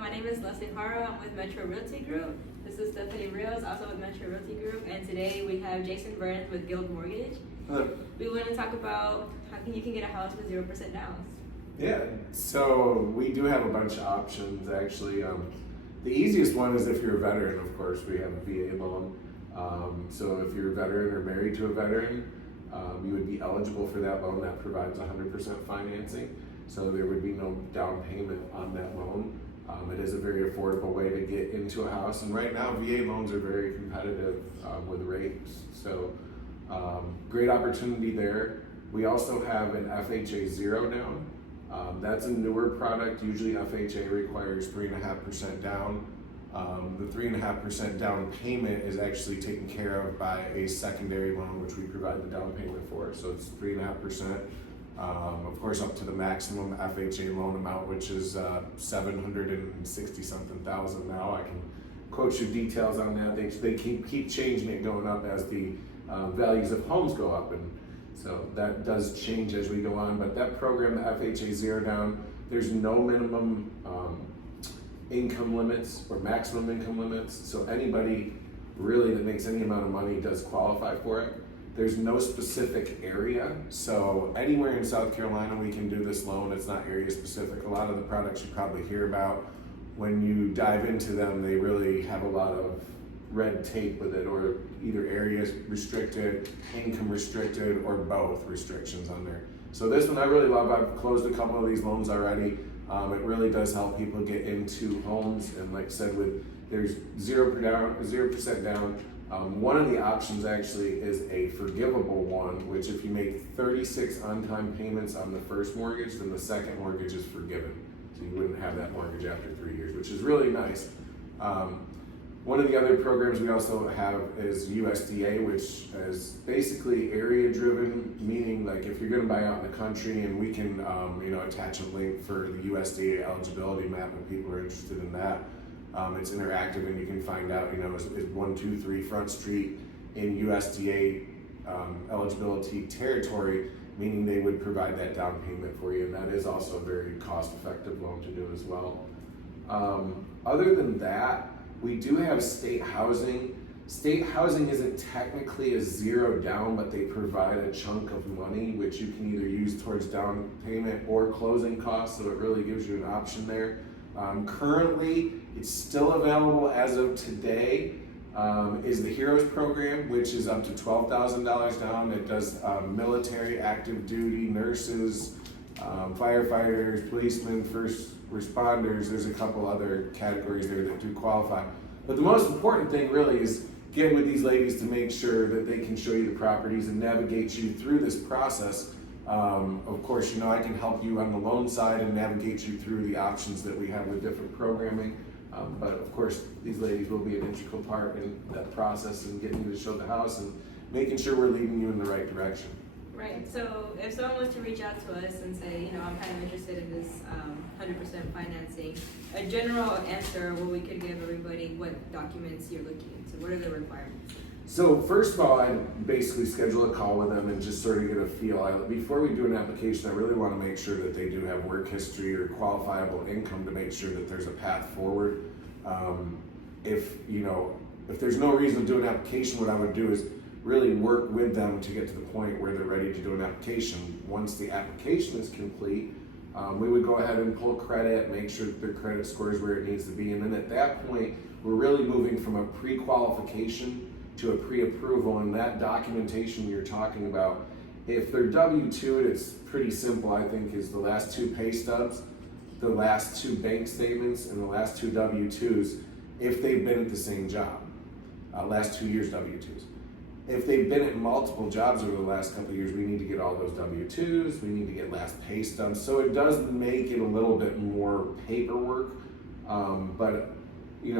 my name is Lesslie, Haro. I'm with Metro Realty Group. This is Stephanie Rios, also with Metro Realty Group. And today we have Jason Burns with Guild Mortgage. Hello. We want to talk about how you can get a house with 0% down. Yeah, so we do have a bunch of options actually. The easiest one is if you're a veteran, of course, we have a VA loan. So if you're a veteran or married to a veteran, you would be eligible for that loan. That provides 100% financing. So there would be no down payment on that loan. It is a very affordable way to get into a house. And right now, VA loans are very competitive with rates. So great opportunity there. We also have an FHA zero down. That's a newer product. Usually FHA requires 3.5% down. The 3.5% down payment is actually taken care of by a secondary loan, which we provide the down payment for. So it's 3.5%. Of course, up to the maximum FHA loan amount, which is 760 something thousand now. I can quote you details on that. They keep changing it, going up as the values of homes go up, and so that does change as we go on. But that program, the FHA zero down, there's no minimum income limits or maximum income limits. So anybody really that makes any amount of money does qualify for it. There's no specific area, so anywhere in South Carolina we can do this loan. It's not area specific. A lot of the products you probably hear about, when you dive into them, they really have a lot of red tape with it, or either area restricted, income restricted, or both restrictions on there. So this one I really love. I've closed a couple of these loans already. It really does help people get into homes, and like I said, there's 0% down. One of the options actually is a forgivable one, which if you make 36 on-time payments on the first mortgage, then the second mortgage is forgiven. So you wouldn't have that mortgage after 3 years, which is really nice. One of the other programs we also have is USDA, which is basically area driven, meaning like if you're gonna buy out in the country, and we can attach a link for the USDA eligibility map if people are interested in that. It's interactive, and you can find out, is 123 Front Street in USDA eligibility territory, meaning they would provide that down payment for you, and that is also a very cost-effective loan to do as well. Other than that, we do have state housing. State housing isn't technically a zero down, but they provide a chunk of money, which you can either use towards down payment or closing costs, so it really gives you an option there. Currently, it's still available as of today, is the Heroes program, which is up to $12,000 down. It does military, active duty, nurses, firefighters, policemen, first responders. There's a couple other categories there that do qualify. But the most important thing really is getting with these ladies to make sure that they can show you the properties and navigate you through this process. Of course, I can help you on the loan side and navigate you through the options that we have with different programming. But of course, these ladies will be an integral part in that process and getting you to show the house and making sure we're leading you in the right direction. Right, so if someone was to reach out to us and say, I'm kind of interested in this 100% financing, a general answer where we could give everybody what documents you're looking into, what are the requirements? So first of all, I basically schedule a call with them and just sort of get a feel. Before we do an application, I really want to make sure that they do have work history or qualifiable income to make sure that there's a path forward. If there's no reason to do an application, what I would do is really work with them to get to the point where they're ready to do an application. Once the application is complete, we would go ahead and pull credit, make sure that their credit score is where it needs to be. And then at that point, we're really moving from a pre-qualification to a pre-approval, and that documentation you're talking about, if they're W-2'd, it's pretty simple, I think, is the last 2 pay stubs, the last 2 bank statements, and the last 2 W-2s, if they've been at the same job, last 2 years W-2s. If they've been at multiple jobs over the last couple of years, we need to get all those W-2s, we need to get last pay stubs, so it does make it a little bit more paperwork, but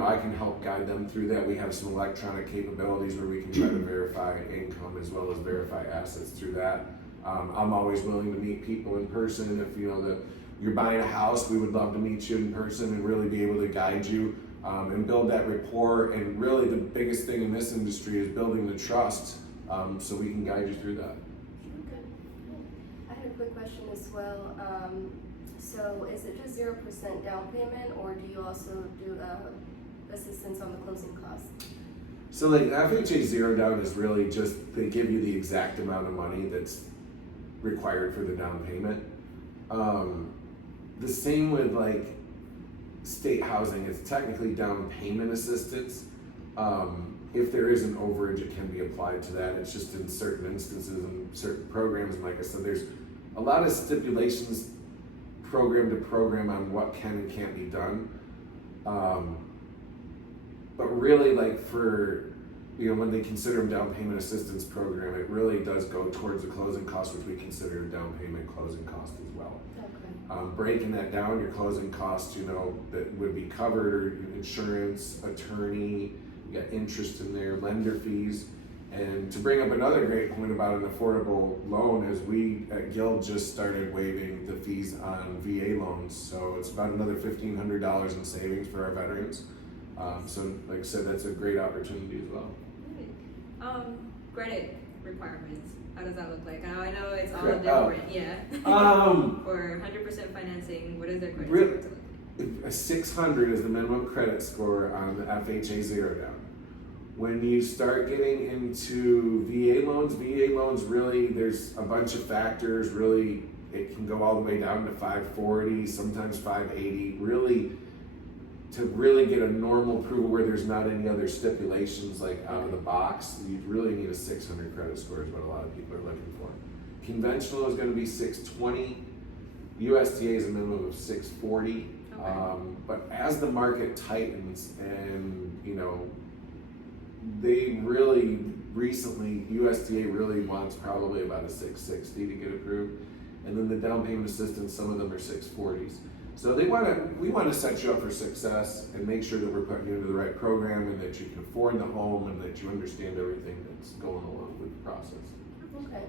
I can help guide them through that. We have some electronic capabilities where we can try to verify income as well as verify assets through that. I'm always willing to meet people in person. If that you're buying a house, we would love to meet you in person and really be able to guide you and build that rapport. And really the biggest thing in this industry is building the trust, so we can guide you through that. Okay. I had a quick question as well. So is it just 0% down payment, or do you also do assistance on the closing costs? So like FHA zero down is really just, they give you the exact amount of money that's required for the down payment. The same with like state housing, it's technically down payment assistance. If there is an overage, it can be applied to that. It's just in certain instances and certain programs, and like I said, there's a lot of stipulations program to program on what can and can't be done. But really, like for, when they consider them down payment assistance program, it really does go towards the closing cost, which we consider a down payment closing cost as well. Okay. Breaking that down, your closing costs, that would be covered, insurance, attorney, you got interest in there, lender fees. And to bring up another great point about an affordable loan is we at Guild just started waiving the fees on VA loans. So it's about another $1,500 in savings for our veterans. So like I said, that's a great opportunity as well. Credit requirements, how does that look like? I know it's all Credit- different, yeah. For 100% financing, what is their credit score to look like? A 600 is the minimum credit score on the FHA zero down. When you start getting into VA loans really, there's a bunch of factors. Really, it can go all the way down to 540, sometimes 580. Really, to really get a normal approval where there's not any other stipulations like out of the box, you really need a 600 credit score is what a lot of people are looking for. Conventional is going to be 620. USDA is a minimum of 640. Okay. But as the market tightens and, they really recently, USDA really wants probably about a 660 to get approved. And then the down payment assistance, some of them are 640s. So we want to set you up for success and make sure that we're putting you into the right program and that you can afford the home and that you understand everything that's going along with the process. Okay.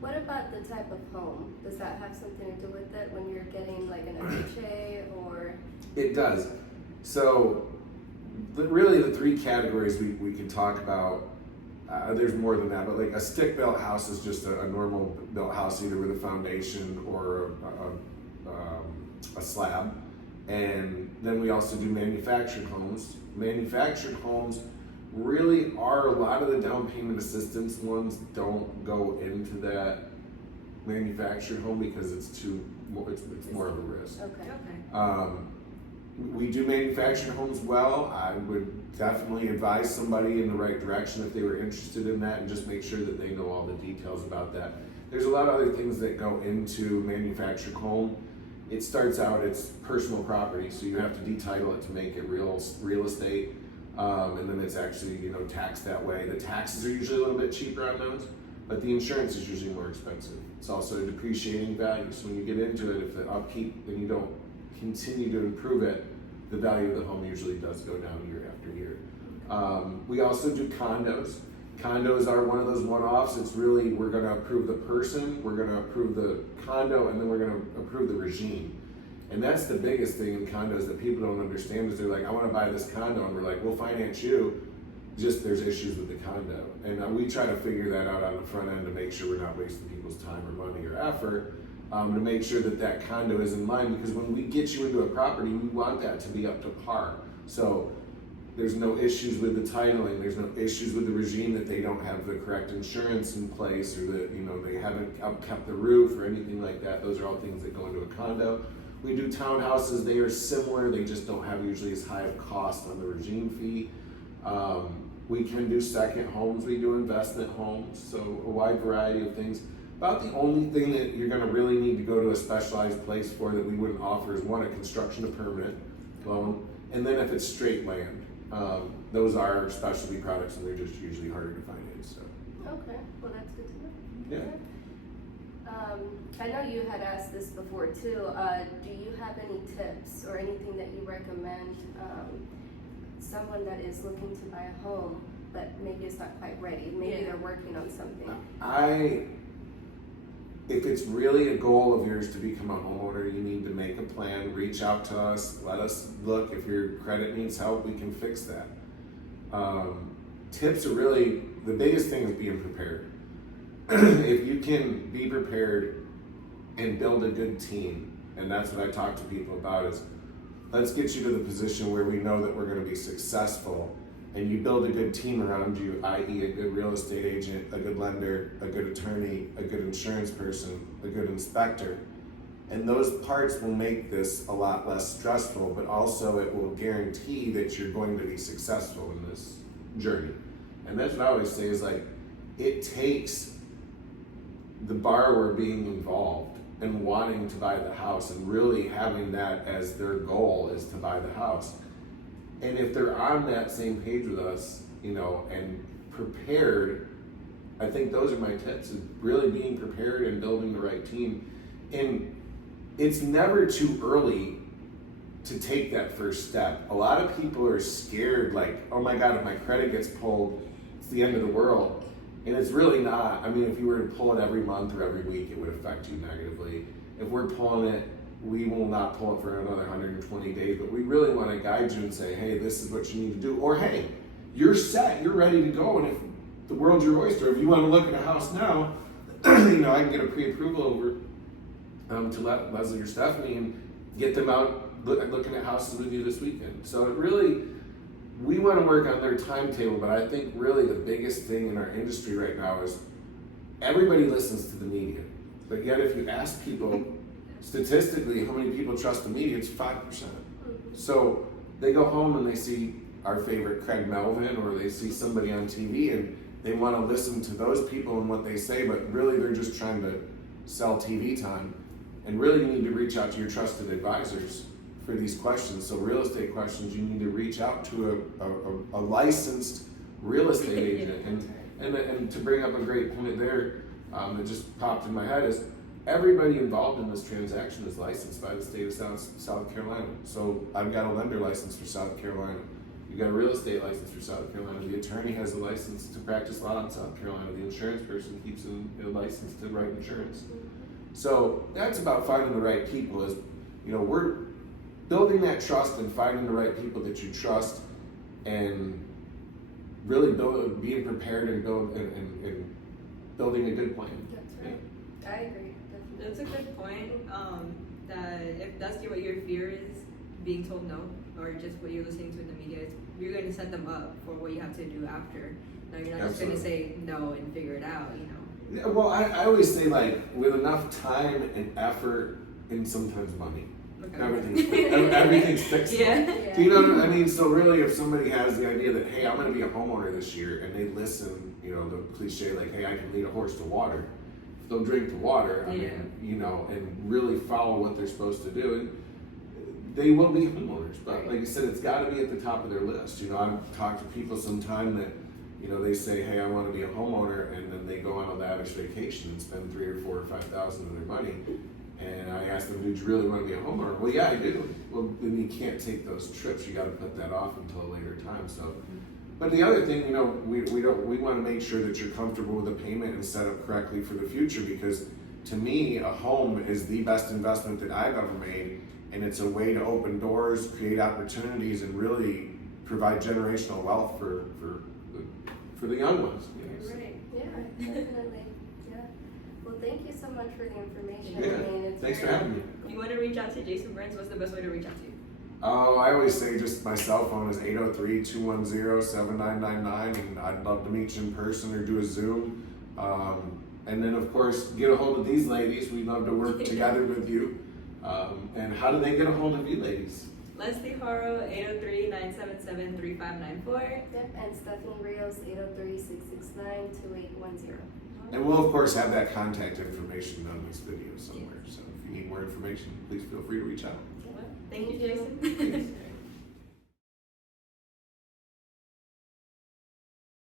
What about the type of home? Does that have something to do with it when you're getting like an FHA or? It does. So really the three categories we can talk about, there's more than that, but like a stick-built house is just a normal built house, either with a foundation or a slab. And then we also do manufactured homes. Manufactured homes really are, a lot of the down payment assistance ones don't go into that manufactured home because it's more of a risk. Okay. We do manufactured homes well. I would definitely advise somebody in the right direction if they were interested in that, and just make sure that they know all the details about that. There's a lot of other things that go into manufactured home. It starts out, it's personal property, so you have to detitle it to make it real estate, and then it's actually taxed that way. The taxes are usually a little bit cheaper on those, but the insurance is usually more expensive. It's also a depreciating value, so when you get into it, if the upkeep and you don't continue to improve it, the value of the home usually does go down year after year. We also do condos. Condos are one of those one-offs. It's really, we're going to approve the person, we're going to approve the condo, and then we're going to approve the regime. And that's the biggest thing in condos that people don't understand is they're like, I want to buy this condo, and we're like, we'll finance you. Just there's issues with the condo. And we try to figure that out on the front end to make sure we're not wasting people's time or money or effort, to make sure that that condo is in line, because when we get you into a property, we want that to be up to par. So there's no issues with the titling, there's no issues with the regime that they don't have the correct insurance in place, or that they haven't upkept the roof or anything like that. Those are all things that go into a condo. We do townhouses, they are similar, they just don't have usually as high of cost on the regime fee. We can do second homes, we do investment homes, so a wide variety of things. About the only thing that you're going to really need to go to a specialized place for that we wouldn't offer is one, a construction to permanent loan, and then if it's straight land. Those are specialty products and they're just usually harder to finance. So. Okay, well that's good to know. Yeah. I know you had asked this before too. Do you have any tips or anything that you recommend someone that is looking to buy a home but maybe it's not quite ready? Maybe they're working on something. If it's really a goal of yours to become a homeowner, you need to make a plan, reach out to us, let us look. If your credit needs help, we can fix that. Tips are really, the biggest thing is being prepared. If you can be prepared and build a good team, And that's what I talk to people about is, let's get you to the position where we know that we're going to be successful, and you build a good team around you, i.e. a good real estate agent, a good lender, a good attorney, a good insurance person, a good inspector. And those parts will make this a lot less stressful, but also it will guarantee that you're going to be successful in this journey. And that's what I always say is like, it takes the borrower being involved and wanting to buy the house and really having that as their goal is to buy the house. And if they're on that same page with us, you know, and prepared, I think those are my tips, is really being prepared and building the right team. And it's never too early to take that first step. A lot of people are scared, like, oh my God, if my credit gets pulled, it's the end of the world. And it's really not. I mean, if you were to pull it every month or every week, it would affect you negatively. If we're pulling it, we will not pull it for another 120 days, but we really want to guide you and say, hey, this is what you need to do. Or hey, you're set, you're ready to go, and if the world's your oyster, if you want to look at a house now, you know, I can get a pre-approval over to Lesslie or Stephanie and get them out looking at houses with you this weekend. So it really, we want to work on their timetable, but I think really the biggest thing in our industry right now is everybody listens to the media. But yet if you ask people, statistically, how many people trust the media, it's 5%. So they go home and they see our favorite Craig Melvin, or they see somebody on TV and they want to listen to those people and what they say, but really they're just trying to sell TV time. And really you need to reach out to your trusted advisors for these questions. So real estate questions, you need to reach out to a licensed real estate agent. And to bring up a great point there that just popped in my head is, everybody involved in this transaction is licensed by the state of South Carolina. So I've got a lender license for South Carolina. You've got a real estate license for South Carolina. The attorney has a license to practice law in South Carolina. The insurance person keeps a license to write insurance. So that's about finding the right people. Is, you know, we're building that trust and finding the right people that you trust, and really being prepared and building a good plan. That's right. Yeah. I agree. Definitely. That's a good point. That if that's what your fear is, being told no, or just what you're listening to in the media, you're going to set them up for what you have to do after. No, you're not just going to say no and figure it out, you know. Yeah, well, I always say, like, with enough time and effort and sometimes money, Okay. everything's fixable. Yeah. Do you know what I mean? So really, if somebody has the idea that, hey, I'm going to be a homeowner this year, and they listen, you know, the cliche, like, hey, I can lead a horse to water. If they'll drink the water, I mean, you know, and really follow what they're supposed to do, and they will be homeowners. But like I said, it's got to be at the top of their list. You know, I've talked to people sometime that, you know, they say, hey, I want to be a homeowner, and then they go on a lavish vacation and spend $3,000 or $4,000 or $5,000 of their money. And I asked them, did you really want to be a homeowner? Well, yeah, I do. Well, then you can't take those trips. You got to put that off until a later time. So, but the other thing, you know, we want to make sure that you're comfortable with the payment and set up correctly for the future, because to me, a home is the best investment that I've ever made, and it's a way to open doors, create opportunities, and really provide generational wealth for the young ones. You know, so. Right. Yeah, definitely. Yeah. Well, thank you so much for the information. Yeah. I mean, it's Thanks for very having me. If you want to reach out to Jason Burns, what's the best way to reach out to you? Oh, I always say just my cell phone is 803-210-7999, and I'd love to meet you in person or do a Zoom. And then, of course, get a hold of these ladies. We'd love to work together with you. And how do they get a hold of you ladies? Lesslie Haro, 803-977-3594. Yep, and Stephanie Rios, 803-669-2810. And we'll, of course, have that contact information on this video somewhere. So if you need more information, please feel free to reach out. Thank you, Jason.